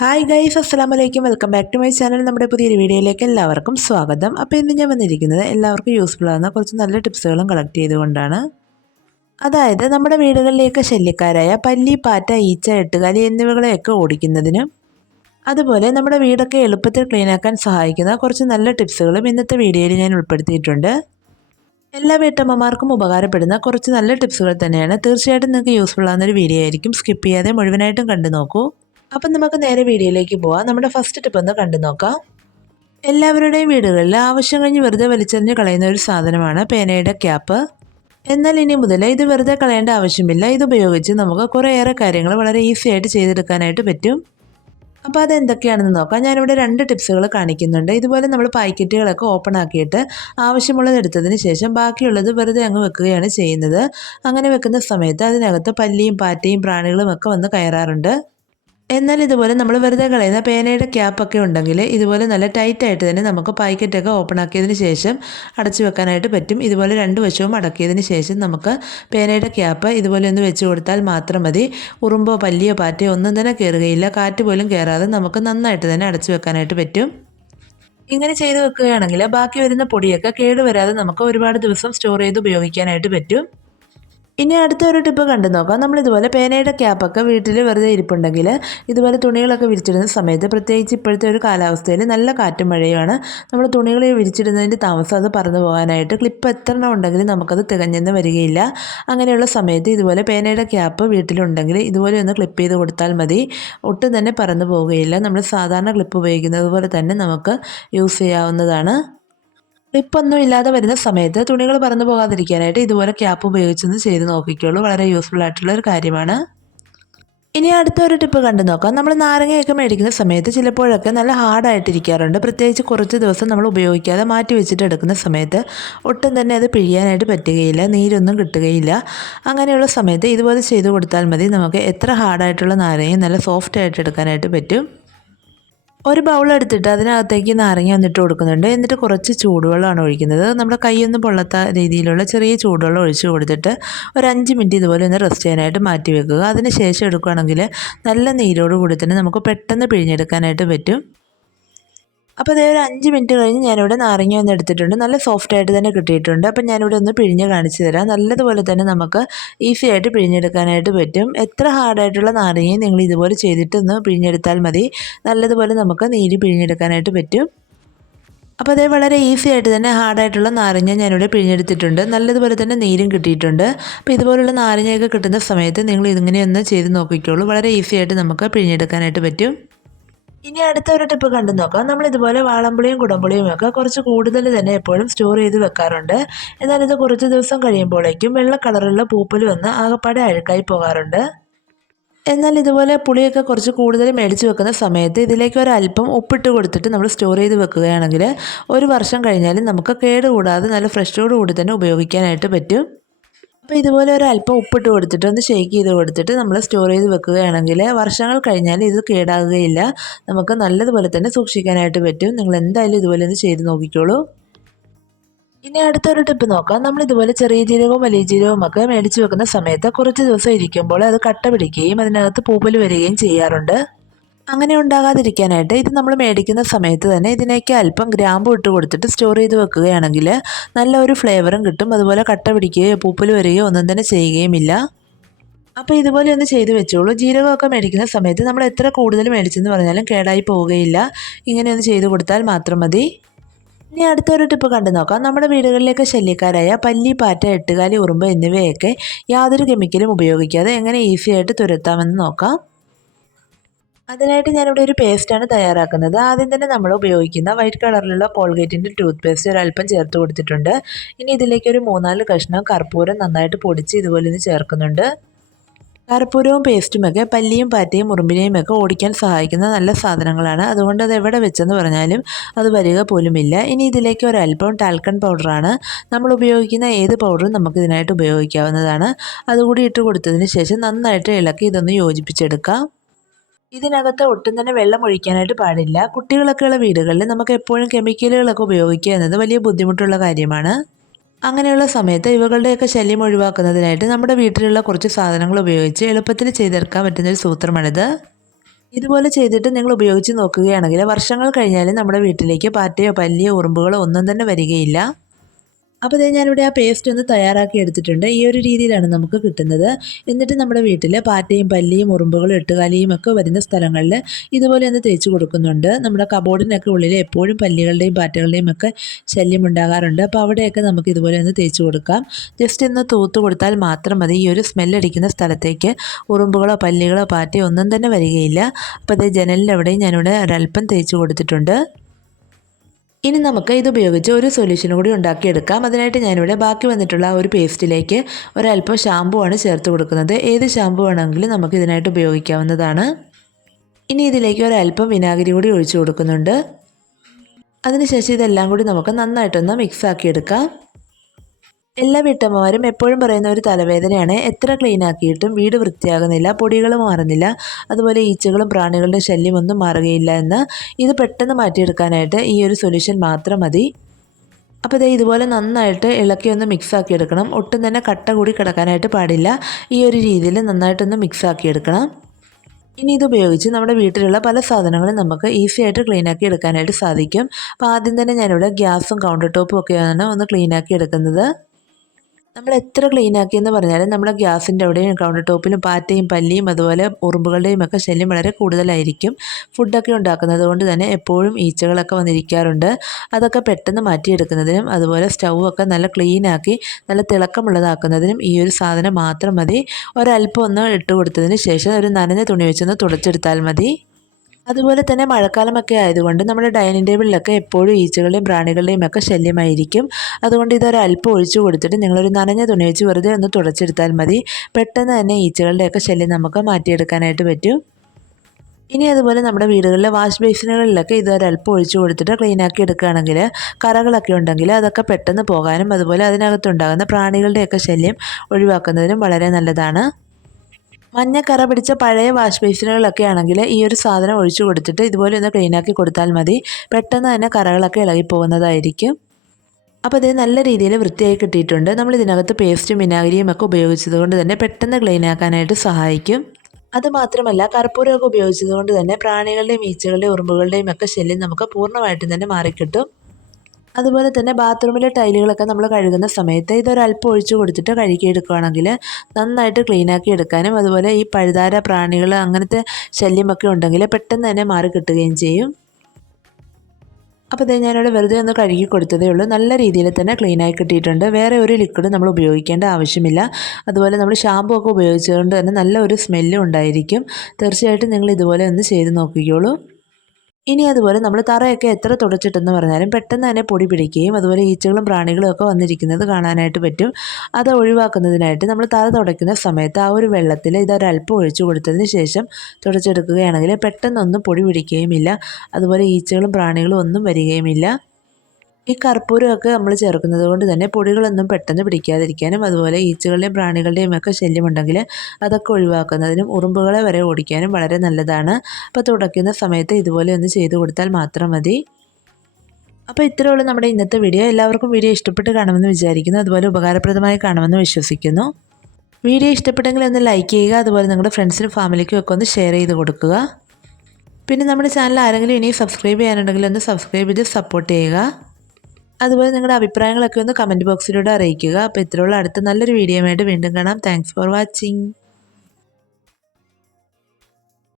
Hi guys അസ്സാം വലൈക്കും welcome back to my channel നമ്മുടെ പുതിയൊരു വീഡിയോയിലേക്ക് എല്ലാവർക്കും സ്വാഗതം. അപ്പോൾ ഇന്ന് ഞാൻ വന്നിരിക്കുന്നത് എല്ലാവർക്കും യൂസ്ഫുൾ ആകുന്ന കുറച്ച് നല്ല ടിപ്സുകളും കളക്ട് ചെയ്തുകൊണ്ടാണ്. അതായത് നമ്മുടെ വീടുകളിലേക്ക് ശല്യക്കാരായ പല്ലി പാറ്റ ഈച്ച എട്ടുകാലി എന്നിവകളെയൊക്കെ ഓടിക്കുന്നതിനും അതുപോലെ നമ്മുടെ വീടൊക്കെ എളുപ്പത്തിൽ ക്ലീനാക്കാൻ സഹായിക്കുന്ന കുറച്ച് നല്ല ടിപ്സുകളും ഇന്നത്തെ വീഡിയോയിൽ ഞാൻ ഉൾപ്പെടുത്തിയിട്ടുണ്ട്. എല്ലാ വീട്ടമ്മമാർക്കും ഉപകാരപ്പെടുന്ന കുറച്ച് നല്ല ടിപ്സുകൾ തന്നെയാണ്. തീർച്ചയായിട്ടും നിങ്ങൾക്ക് യൂസ്ഫുൾ ആകുന്ന ഒരു വീഡിയോ ആയിരിക്കും. സ്കിപ്പ് ചെയ്യാതെ മുഴുവനായിട്ടും കണ്ടു നോക്കൂ. അപ്പം നമുക്ക് നേരെ വീഡിയോയിലേക്ക് പോവാം. നമ്മുടെ ഫസ്റ്റ് ടിപ്പ് ഒന്ന് കണ്ടു നോക്കാം. എല്ലാവരുടെയും വീടുകളിൽ ആവശ്യം കഴിഞ്ഞ് വെറുതെ വലിച്ചെറിഞ്ഞ് കളയുന്ന ഒരു സാധനമാണ് പേനയുടെ ക്യാപ്പ്. എന്നാൽ ഇനി മുതൽ ഇത് വെറുതെ കളയേണ്ട ആവശ്യമില്ല. ഇത് ഉപയോഗിച്ച് നമുക്ക് കുറേയേറെ കാര്യങ്ങൾ വളരെ ഈസി ആയിട്ട് ചെയ്തെടുക്കാനായിട്ട് പറ്റും. അപ്പോൾ അതെന്തൊക്കെയാണെന്ന് നോക്കാം. ഞാനിവിടെ രണ്ട് ടിപ്സുകൾ കാണിക്കുന്നുണ്ട്. ഇതുപോലെ നമ്മൾ പാക്കറ്റുകളൊക്കെ ഓപ്പൺ ആക്കിയിട്ട് ആവശ്യമുള്ളത് എടുത്തതിന് ശേഷം ബാക്കിയുള്ളത് വെറുതെ അങ്ങ് വെക്കുകയാണ് ചെയ്യുന്നത്. അങ്ങനെ വെക്കുന്ന സമയത്ത് അതിനകത്ത് പല്ലിയും പാറ്റയും പ്രാണികളും ഒക്കെ വന്ന് കയറാറുണ്ട്. എന്നാൽ ഇതുപോലെ നമ്മൾ വെറുതെ കളയുന്ന പേനയുടെ ക്യാപ്പൊക്കെ ഉണ്ടെങ്കിൽ ഇതുപോലെ നല്ല ടൈറ്റായിട്ട് തന്നെ നമുക്ക് പാക്കറ്റൊക്കെ ഓപ്പൺ ആക്കിയതിന് ശേഷം അടച്ചു വെക്കാനായിട്ട് പറ്റും. ഇതുപോലെ രണ്ട് വശവും അടക്കിയതിന് ശേഷം നമുക്ക് പേനയുടെ ക്യാപ്പ് ഇതുപോലെ ഒന്ന് വെച്ച് കൊടുത്താൽ മാത്രം മതി. ഉറുമ്പോ പല്ലിയോ പാറ്റയോ ഒന്നും തന്നെ കയറുകയില്ല കാറ്റ് പോലും കയറാതെ നമുക്ക് നന്നായിട്ട് തന്നെ അടച്ചു വെക്കാനായിട്ട് പറ്റും. ഇങ്ങനെ ചെയ്ത് വെക്കുകയാണെങ്കിൽ ബാക്കി വരുന്ന പൊടിയൊക്കെ കേടുവരാതെ നമുക്ക് ഒരുപാട് ദിവസം സ്റ്റോർ ചെയ്ത് ഉപയോഗിക്കാനായിട്ട് പറ്റും. ഇനി അടുത്തൊരു ടിപ്പ് കണ്ടു നോക്കാം നമ്മൾ ഇതുപോലെ പേനയുടെ ക്യാപ്പൊക്കെ വീട്ടിൽ വെറുതെ ഇരിപ്പുണ്ടെങ്കിൽ ഇതുപോലെ തുണികളൊക്കെ വിരിച്ചിടുന്ന സമയത്ത് പ്രത്യേകിച്ച് ഇപ്പോഴത്തെ ഒരു കാലാവസ്ഥയിൽ നല്ല കാറ്റും മഴയുമാണ്. നമ്മൾ തുണികൾ വിരിച്ചിടുന്നതിന്റെ താമസം അത് പറന്നു പോകാനായിട്ട് ക്ലിപ്പ് എത്ര ഉണ്ടെങ്കിലും നമുക്കത് തികഞ്ഞെന്ന് വരികയില്ല. അങ്ങനെയുള്ള സമയത്ത് ഇതുപോലെ പേനയുടെ ക്യാപ്പ് വീട്ടിലുണ്ടെങ്കിൽ ഇതുപോലെ ഒന്ന് ക്ലിപ്പ് ചെയ്ത് കൊടുത്താൽ മതി. ഒട്ടും തന്നെ പറന്നു പോവുകയില്ല. നമ്മൾ സാധാരണ ക്ലിപ്പ് ഉപയോഗിക്കുന്നത് പോലെ തന്നെ നമുക്ക് യൂസ് ചെയ്യാവുന്നതാണ്. ക്ലിപ്പൊന്നും ഇല്ലാതെ വരുന്ന സമയത്ത് തുണികൾ പറന്നു പോകാതിരിക്കാനായിട്ട് ഇതുപോലെ ക്യാപ്പ് ഉപയോഗിച്ചൊന്ന് ചെയ്ത് നോക്കിക്കോളൂ. വളരെ യൂസ്ഫുൾ ആയിട്ടുള്ള ഒരു കാര്യമാണ്. ഇനി അടുത്ത ഒരു ടിപ്പ് കണ്ടു നോക്കാം. നമ്മൾ നാരങ്ങയൊക്കെ മേടിക്കുന്ന സമയത്ത് ചിലപ്പോഴൊക്കെ നല്ല ഹാർഡായിട്ടിരിക്കാറുണ്ട് പ്രത്യേകിച്ച് കുറച്ച് ദിവസം നമ്മൾ ഉപയോഗിക്കാതെ മാറ്റി വെച്ചിട്ട് എടുക്കുന്ന സമയത്ത് ഒട്ടും തന്നെ അത് പിഴിയാനായിട്ട് പറ്റുകയില്ല നീരൊന്നും കിട്ടുകയില്ല. അങ്ങനെയുള്ള സമയത്ത് ഇതുപോലെ ചെയ്തു കൊടുത്താൽ മതി. നമുക്ക് എത്ര ഹാർഡായിട്ടുള്ള നാരങ്ങയും നല്ല സോഫ്റ്റ് ആയിട്ട് എടുക്കാനായിട്ട് പറ്റും. ഒരു ബൗൾ എടുത്തിട്ട് അതിനകത്തേക്ക് നാരങ്ങ വന്നിട്ട് കൊടുക്കുന്നുണ്ട്. എന്നിട്ട് കുറച്ച് ചൂടുവെള്ളമാണ് ഒഴിക്കുന്നത്. നമ്മുടെ കൈയൊന്നും പൊള്ളത്ത രീതിയിലുള്ള ചെറിയ ചൂടുവെള്ളം ഒഴിച്ച് കൊടുത്തിട്ട് ഒരു അഞ്ച് മിനിറ്റ് ഇതുപോലെ ഒന്ന് റെസ്റ്റ് ചെയ്യാനായിട്ട് മാറ്റി വെക്കുക. അതിന് ശേഷം എടുക്കുകയാണെങ്കിൽ നല്ല നീരോട് കൂടി തന്നെ നമുക്ക് പെട്ടെന്ന് പിഴിഞ്ഞെടുക്കാനായിട്ട് പറ്റും. അപ്പോൾ അതേ ഒരു അഞ്ച് മിനിറ്റ് കഴിഞ്ഞ് ഞാനിവിടെ നാരങ്ങ ഒന്ന് എടുത്തിട്ടുണ്ട്. നല്ല സോഫ്റ്റ് ആയിട്ട് തന്നെ കിട്ടിയിട്ടുണ്ട്. അപ്പം ഞാനിവിടെ ഒന്ന് പിഴിഞ്ഞ് കാണിച്ചു തരാം. നല്ലതുപോലെ തന്നെ നമുക്ക് ഈസി ആയിട്ട് പിഴിഞ്ഞെടുക്കാനായിട്ട് പറ്റും. എത്ര ഹാർഡായിട്ടുള്ള നാരങ്ങയും നിങ്ങൾ ഇതുപോലെ ചെയ്തിട്ടൊന്ന് പിഴിഞ്ഞെടുത്താൽ മതി. നല്ലതുപോലെ നമുക്ക് നീര് പിഴിഞ്ഞെടുക്കാനായിട്ട് പറ്റും. അപ്പോൾ അതേ വളരെ ഈസി ആയിട്ട് തന്നെ ഹാർഡായിട്ടുള്ള നാരങ്ങ ഞാനിവിടെ പിഴിഞ്ഞെടുത്തിട്ടുണ്ട്. നല്ലതുപോലെ തന്നെ നീരും കിട്ടിയിട്ടുണ്ട്. അപ്പോൾ ഇതുപോലുള്ള നാരങ്ങയൊക്കെ കിട്ടുന്ന സമയത്ത് നിങ്ങൾ ഇതിങ്ങനെയൊന്ന് ചെയ്ത് നോക്കിക്കോളൂ. വളരെ ഈസി ആയിട്ട് നമുക്ക് പിഴിഞ്ഞെടുക്കാനായിട്ട് പറ്റും. ഇനി അടുത്ത ഒരു ടിപ്പ് കണ്ടു നോക്കാം. നമ്മൾ ഇതുപോലെ വാളമ്പുളിയും കുടമ്പുളിയും ഒക്കെ കുറച്ച് കൂടുതൽ തന്നെ എപ്പോഴും സ്റ്റോർ ചെയ്ത് വെക്കാറുണ്ട്. എന്നാൽ ഇത് കുറച്ച് ദിവസം കഴിയുമ്പോഴേക്കും വെള്ള കളറുള്ള പൂപ്പൽ വന്ന് ആകപ്പാടെ അഴുക്കായി പോകാറുണ്ട്. എന്നാൽ ഇതുപോലെ പുളിയൊക്കെ കുറച്ച് കൂടുതൽ മേടിച്ച് വെക്കുന്ന സമയത്ത് ഇതിലേക്ക് ഒരു അല്പം ഉപ്പിട്ട് കൊടുത്തിട്ട് നമ്മൾ സ്റ്റോർ ചെയ്ത് വെക്കുകയാണെങ്കിൽ ഒരു വർഷം കഴിഞ്ഞാലും നമുക്ക് കേടുകൂടാതെ നല്ല ഫ്രഷോടുകൂടി തന്നെ ഉപയോഗിക്കാനായിട്ട് പറ്റും. അപ്പോൾ ഇതുപോലെ ഒരു അല്പം ഉപ്പിട്ട് കൊടുത്തിട്ട് ഒന്ന് ഷേക്ക് ചെയ്ത് കൊടുത്തിട്ട് നമ്മൾ സ്റ്റോർ ചെയ്ത് വെക്കുകയാണെങ്കിൽ വർഷങ്ങൾ കഴിഞ്ഞാൽ ഇത് കേടാകുകയില്ല. നമുക്ക് നല്ലതുപോലെ തന്നെ സൂക്ഷിക്കാനായിട്ട് പറ്റും. നിങ്ങൾ എന്തായാലും ഇതുപോലെ ഒന്ന് ചെയ്ത് നോക്കിക്കോളൂ. ഇനി അടുത്തൊരു ടിപ്പ് നോക്കാം. നമ്മൾ ഇതുപോലെ ചെറിയ ജീരകവും വലിയ ജീരകവും ഒക്കെ മേടിച്ച് വെക്കുന്ന സമയത്ത് കുറച്ച് ദിവസം ഇരിക്കുമ്പോൾ അത് കട്ട പിടിക്കുകയും അതിനകത്ത് പൂപ്പൽ വരികയും ചെയ്യാറുണ്ട്. അങ്ങനെ ഉണ്ടാകാതിരിക്കാനായിട്ട് ഇത് നമ്മൾ മേടിക്കുന്ന സമയത്ത് തന്നെ ഇതിനേക്ക് അല്പം ഗ്രാമ്പു ഇട്ട് കൊടുത്തിട്ട് സ്റ്റോർ ചെയ്ത് വെക്കുകയാണെങ്കിൽ നല്ല ഒരു ഫ്ലേവറും കിട്ടും. അതുപോലെ കട്ട പിടിക്കുകയോ പൂപ്പൽ വരികയോ ഒന്നും തന്നെ ചെയ്യുകയുമില്ല. അപ്പോൾ ഇതുപോലെ ഒന്ന് ചെയ്ത് വെച്ചോളൂ. ജീരകമൊക്കെ മേടിക്കുന്ന സമയത്ത് നമ്മൾ എത്ര കൂടുതൽ മേടിച്ചെന്ന് പറഞ്ഞാലും കേടായി പോവുകയില്ല. ഇങ്ങനെയൊന്ന് ചെയ്ത് കൊടുത്താൽ മാത്രം മതി. ഇനി അടുത്തൊരു ടിപ്പ് കണ്ടു നോക്കാം. നമ്മുടെ വീടുകളിലേക്ക് ശല്യക്കാരായ പല്ലി പാറ്റ എട്ടുകാലി ഉറുമ്പ് എന്നിവയൊക്കെ യാതൊരു കെമിക്കലും ഉപയോഗിക്കാതെ എങ്ങനെ ഈസിയായിട്ട് തുരത്താമെന്ന് നോക്കാം. അതിനായിട്ട് ഞാനിവിടെ ഒരു പേസ്റ്റാണ് തയ്യാറാക്കുന്നത്. ആദ്യം തന്നെ നമ്മൾ ഉപയോഗിക്കുന്ന വൈറ്റ് കളറിലുള്ള കോൾഗേറ്റിന്റെ ടൂത്ത് പേസ്റ്റ് ഒരല്പം ചേർത്ത് കൊടുത്തിട്ടുണ്ട്. ഇനി ഇതിലേക്ക് ഒരു മൂന്നാൽ കഷ്ണം കർപ്പൂരം നന്നായിട്ട് പൊടിച്ച് ഇതുപോലെ ഒന്ന് ചേർക്കുന്നുണ്ട്. കർപ്പൂരവും പേസ്റ്റുമൊക്കെ പല്ലിയും പാറ്റയും മുറുമ്പിനെയും ഒക്കെ ഓടിക്കാൻ സഹായിക്കുന്ന നല്ല സാധനങ്ങളാണ്. അതുകൊണ്ട് അത് എവിടെ വെച്ചെന്ന് പറഞ്ഞാലും അത് വരിക പോലുമില്ല ഇനി ഇതിലേക്ക് ഒരല്പം ടാൽക്കൺ പൗഡറാണ് നമ്മൾ ഉപയോഗിക്കുന്ന ഏത് പൗഡറും നമുക്ക് ഇതിനായിട്ട് ഉപയോഗിക്കാവുന്നതാണ്. അതുകൂടി ഇട്ട് കൊടുത്തതിന് ശേഷം നന്നായിട്ട് ഇളക്കി ഇതൊന്ന് യോജിപ്പിച്ചെടുക്കാം. ഇതിനകത്ത് ഒട്ടും തന്നെ വെള്ളം ഒഴിക്കാനായിട്ട് പാടില്ല. കുട്ടികളൊക്കെയുള്ള വീടുകളിൽ നമുക്ക് എപ്പോഴും കെമിക്കലുകളൊക്കെ ഉപയോഗിക്കുക എന്നത് വലിയ ബുദ്ധിമുട്ടുള്ള കാര്യമാണ്. അങ്ങനെയുള്ള സമയത്ത് ഇവകളുടെയൊക്കെ ശല്യം ഒഴിവാക്കുന്നതിനായിട്ട് നമ്മുടെ വീട്ടിലുള്ള കുറച്ച് സാധനങ്ങൾ ഉപയോഗിച്ച് എളുപ്പത്തിൽ ചെയ്തെടുക്കാൻ പറ്റുന്ന ഒരു സൂത്രമാണിത്. ഇതുപോലെ ചെയ്തിട്ട് നിങ്ങൾ ഉപയോഗിച്ച് നോക്കുകയാണെങ്കിൽ വർഷങ്ങൾ കഴിഞ്ഞാലും നമ്മുടെ വീട്ടിലേക്ക് പാറ്റയോ പല്ലിയോ ഉറുമ്പുകളോ ഒന്നും തന്നെ വരികയില്ല. അപ്പോൾ ഇതേ ഞാനിവിടെ ആ പേസ്റ്റ് ഒന്ന് തയ്യാറാക്കി എടുത്തിട്ടുണ്ട്. ഈ ഒരു രീതിയിലാണ് നമുക്ക് കിട്ടുന്നത്. എന്നിട്ട് നമ്മുടെ വീട്ടിൽ പാറ്റയും പല്ലിയും ഉറുമ്പുകളും എട്ടുകാലിയും ഒക്കെ വരുന്ന സ്ഥലങ്ങളിൽ ഇതുപോലെ ഒന്ന് തേച്ച് കൊടുക്കുന്നുണ്ട്. നമ്മുടെ കബോർഡിനൊക്കെ ഉള്ളിൽ എപ്പോഴും പല്ലികളുടെയും പാറ്റകളുടെയും ഒക്കെ ശല്യം ഉണ്ടാകാറുണ്ട്. അപ്പോൾ അവിടെയൊക്കെ നമുക്ക് ഇതുപോലെ ഒന്ന് തേച്ച് കൊടുക്കാം. ജസ്റ്റ് ഒന്ന് തൂത്ത് കൊടുത്താൽ മാത്രം മതി. ഈ ഒരു സ്മെല്ലടിക്കുന്ന സ്ഥലത്തേക്ക് ഉറുമ്പുകളോ പല്ലികളോ പാറ്റയോ ഒന്നും തന്നെ വരികയില്ല. അപ്പോൾ അതേ ജനലിന്റെ അവിടെയും ഞാനിവിടെ ഒരല്പം തേച്ച് കൊടുത്തിട്ടുണ്ട്. ഇനി നമുക്ക് ഇത് ഉപയോഗിച്ച് ഒരു സൊല്യൂഷൻ കൂടി ഉണ്ടാക്കിയെടുക്കാം. അതിനായിട്ട് ഞാനിവിടെ ബാക്കി വന്നിട്ടുള്ള ഒരു പേസ്റ്റിലേക്ക് ഒരല്പം ഷാമ്പു ആണ് ചേർത്ത് കൊടുക്കുന്നത്. ഏത് ഷാമ്പു വേണമെങ്കിലും നമുക്ക് ഇതിനായിട്ട് ഉപയോഗിക്കാവുന്നതാണ്. ഇനി ഇതിലേക്ക് ഒരല്പം വിനാഗിരി കൂടി ഒഴിച്ചു കൊടുക്കുന്നുണ്ട്. അതിനുശേഷം ഇതെല്ലാം കൂടി നമുക്ക് നന്നായിട്ടൊന്ന് മിക്സ് ആക്കിയെടുക്കാം. എല്ലാ വീട്ടമ്മമാരും എപ്പോഴും പറയുന്ന ഒരു തലവേദനയാണ്. എത്ര ക്ലീൻ ആക്കിയിട്ടും വീട് വൃത്തിയാകുന്നില്ല പൊടികൾ മാറുന്നില്ല അതുപോലെ ഈച്ചകളും പ്രാണികളുടെ ശല്യമൊന്നും മാറുകയില്ല എന്ന് ഇത് പെട്ടെന്ന് മാറ്റിയെടുക്കാനായിട്ട് ഈ ഒരു സൊല്യൂഷൻ മാത്രം മതി. അപ്പോൾ ഇതേ ഇതുപോലെ നന്നായിട്ട് ഇളക്കി ഒന്ന് മിക്സ് ആക്കി എടുക്കണം. ഒട്ടും തന്നെ കട്ട കൂടി കിടക്കാനായിട്ട് പാടില്ല. ഈ ഒരു രീതിയിൽ നന്നായിട്ടൊന്ന് മിക്സ് ആക്കി എടുക്കണം. ഇനി ഇത് ഉപയോഗിച്ച് നമ്മുടെ വീട്ടിലുള്ള പല സാധനങ്ങളും നമുക്ക് ഈസി ആയിട്ട് ക്ലീൻ ആക്കി എടുക്കാനായിട്ട് സാധിക്കും. അപ്പോൾ ആദ്യം തന്നെ ഞാനിവിടെ ഗ്യാസും കൗണ്ടർ ടോപ്പും ഒക്കെയാണ് ഒന്ന് ക്ലീൻ ആക്കി എടുക്കുന്നത്. നമ്മൾ എത്ര ക്ലീൻ ആക്കിയെന്ന് പറഞ്ഞാലും നമ്മുടെ ഗ്യാസിന്റെ അവിടെയും കൗണ്ടർ ടോപ്പിലും പാറ്റയും പല്ലിയും അതുപോലെ ഉറുമ്പുകളുടെയും ഒക്കെ ശല്യം വളരെ കൂടുതലായിരിക്കും. ഫുഡൊക്കെ ഉണ്ടാക്കുന്നത് കൊണ്ട് തന്നെ എപ്പോഴും ഈച്ചകളൊക്കെ വന്നിരിക്കാറുണ്ട്. അതൊക്കെ പെട്ടെന്ന് മാറ്റിയെടുക്കുന്നതിനും അതുപോലെ സ്റ്റൗവൊക്കെ നല്ല ക്ലീൻ ആക്കി നല്ല തിളക്കമുള്ളതാക്കുന്നതിനും ഈ ഒരു സാധനം മാത്രം മതി. ഒരല്പം ഒന്ന് ഇട്ട് കൊടുത്തതിന് ശേഷം ഒരു നനഞ്ഞ തുണി വെച്ചൊന്ന് തുടച്ചെടുത്താൽ മതി. അതുപോലെ തന്നെ മഴക്കാലമൊക്കെ ആയതുകൊണ്ട് നമ്മുടെ ഡൈനിങ് ടേബിളിലൊക്കെ എപ്പോഴും ഈച്ചകളുടെയും പ്രാണികളുടെയും ഒക്കെ ശല്യമായിരിക്കും. അതുകൊണ്ട് ഇതൊരല്പം ഒഴിച്ചു കൊടുത്തിട്ട് നിങ്ങളൊരു നനഞ്ഞ തുണി വെച്ച് വെറുതെ ഒന്ന് തുടച്ചെടുത്താൽ മതി. പെട്ടെന്ന് തന്നെ ഈച്ചകളുടെയൊക്കെ ശല്യം നമുക്ക് മാറ്റിയെടുക്കാനായിട്ട് പറ്റും. ഇനി അതുപോലെ നമ്മുടെ വീടുകളിലെ വാഷ് ബേസിനുകളിലൊക്കെ ഇതൊരല്പം ഒഴിച്ചു കൊടുത്തിട്ട് ക്ലീൻ ആക്കി എടുക്കുകയാണെങ്കിൽ കറകളൊക്കെ ഉണ്ടെങ്കിൽ അതൊക്കെ പെട്ടെന്ന് പോകാനും അതുപോലെ അതിനകത്തുണ്ടാകുന്ന പ്രാണികളുടെയൊക്കെ ശല്യം ഒഴിവാക്കുന്നതിനും വളരെ നല്ലതാണ്. മഞ്ഞ കറ പിടിച്ച പഴയ വാഷ് ബേസിനുകളൊക്കെ ആണെങ്കിൽ ഈ ഒരു സാധനം ഒഴിച്ചു കൊടുത്തിട്ട് ഇതുപോലെ ഒന്ന് ക്ലീനാക്കി കൊടുത്താൽ മതി. പെട്ടെന്ന് തന്നെ കറകളൊക്കെ ഇളകി പോകുന്നതായിരിക്കും അപ്പോൾ ഇത് നല്ല രീതിയിൽ വൃത്തിയായി കിട്ടിയിട്ടുണ്ട്. നമ്മൾ ഇതിനകത്ത് പേസ്റ്റും വിനാഗിരിയും ഒക്കെ ഉപയോഗിച്ചത് കൊണ്ട് തന്നെ പെട്ടെന്ന് ക്ലീനാക്കാനായിട്ട് സഹായിക്കും. അതുമാത്രമല്ല കർപ്പൂരമൊക്കെ ഉപയോഗിച്ചത് കൊണ്ട് തന്നെ പ്രാണികളുടെയും ഈച്ചകളുടെയും ഉറുമ്പുകളുടെയും ഒക്കെ ശല്യം നമുക്ക് പൂർണമായിട്ടും തന്നെ മാറിക്കിട്ടും. അതുപോലെ തന്നെ ബാത്റൂമിലെ ടൈലുകളൊക്കെ നമ്മൾ കഴുകുന്ന സമയത്ത് ഇതൊരല്പം ഒഴിച്ചു കൊടുത്തിട്ട് കഴുകിയെടുക്കുകയാണെങ്കിൽ നന്നായിട്ട് ക്ലീനാക്കി എടുക്കാനും അതുപോലെ ഈ പഴുതാര പ്രാണികൾ അങ്ങനത്തെ ശല്യമൊക്കെ ഉണ്ടെങ്കിൽ പെട്ടെന്ന് തന്നെ മാറി കിട്ടുകയും ചെയ്യും. അപ്പോൾ ഇതേ ഞാനിവിടെ വെറുതെ ഒന്ന് കഴുകി കൊടുത്തതേ ഉള്ളൂ. നല്ല രീതിയിൽ തന്നെ ക്ലീനായി കിട്ടിയിട്ടുണ്ട്. വേറെ ഒരു ലിക്വിഡ് നമ്മൾ ഉപയോഗിക്കേണ്ട ആവശ്യമില്ല. അതുപോലെ നമ്മൾ ഷാമ്പു ഒക്കെ ഉപയോഗിച്ചതുകൊണ്ട് തന്നെ നല്ല ഒരു സ്മെല്ലും ഉണ്ടായിരിക്കും. തീർച്ചയായിട്ടും നിങ്ങൾ ഇതുപോലെ ഒന്ന് ചെയ്ത് നോക്കിക്കോളൂ. ഇനി അതുപോലെ നമ്മൾ തറയൊക്കെ എത്ര തുടച്ചിട്ടെന്ന് പറഞ്ഞാലും പെട്ടെന്ന് തന്നെ പൊടി പിടിക്കുകയും അതുപോലെ ഈച്ചകളും പ്രാണികളും ഒക്കെ വന്നിരിക്കുന്നത് കാണാനായിട്ട് പറ്റും. അത് ഒഴിവാക്കുന്നതിനായിട്ട് നമ്മൾ തറ തുടയ്ക്കുന്ന സമയത്ത് ആ ഒരു വെള്ളത്തിൽ ഇതൊരല്പം ഒഴിച്ചു കൊടുത്തതിന് ശേഷം തുടച്ചെടുക്കുകയാണെങ്കിൽ പെട്ടെന്നൊന്നും പൊടി പിടിക്കുകയുമില്ല. അതുപോലെ ഈച്ചകളും പ്രാണികളും ഒന്നും വരികയുമില്ല. ഈ കർപ്പൂരമൊക്കെ നമ്മൾ ചേർക്കുന്നത് കൊണ്ട് തന്നെ പൊടികളൊന്നും പെട്ടെന്ന് പിടിക്കാതിരിക്കാനും അതുപോലെ ഈച്ചകളുടെയും പ്രാണികളുടെയും ഒക്കെ ശല്യമുണ്ടെങ്കിൽ അതൊക്കെ ഒഴിവാക്കുന്നതിനും ഉറുമ്പുകളെ വരെ ഓടിക്കാനും വളരെ നല്ലതാണ്. അപ്പോൾ തുടയ്ക്കുന്ന സമയത്ത് ഇതുപോലെ ഒന്ന് ചെയ്തു കൊടുത്താൽ മാത്രം മതി. അപ്പോൾ ഇത്രയുള്ള നമ്മുടെ ഇന്നത്തെ വീഡിയോ. എല്ലാവർക്കും വീഡിയോ ഇഷ്ടപ്പെട്ട് കാണുമെന്ന് വിചാരിക്കുന്നു. അതുപോലെ ഉപകാരപ്രദമായി കാണുമെന്ന് വിശ്വസിക്കുന്നു. വീഡിയോ ഇഷ്ടപ്പെട്ടെങ്കിൽ ഒന്ന് ലൈക്ക് ചെയ്യുക. അതുപോലെ നിങ്ങളുടെ ഫ്രണ്ട്സിനും ഫാമിലിക്കും ഒക്കെ ഒന്ന് ഷെയർ ചെയ്ത് കൊടുക്കുക. പിന്നെ നമ്മുടെ ചാനൽ ആരെങ്കിലും ഇനി സബ്സ്ക്രൈബ് ചെയ്യാനുണ്ടെങ്കിൽ ഒന്ന് സബ്സ്ക്രൈബ് ചെയ്ത് സപ്പോർട്ട് ചെയ്യുക. അതുപോലെ നിങ്ങളുടെ അഭിപ്രായങ്ങളൊക്കെ ഒന്ന് കമന്റ് ബോക്സിലൂടെ അറിയിക്കുക. അപ്പോൾ ഇത്രയുള്ള അടുത്ത നല്ലൊരു വീഡിയോ ആയിട്ട് വീണ്ടും കാണാം. Thanks for watching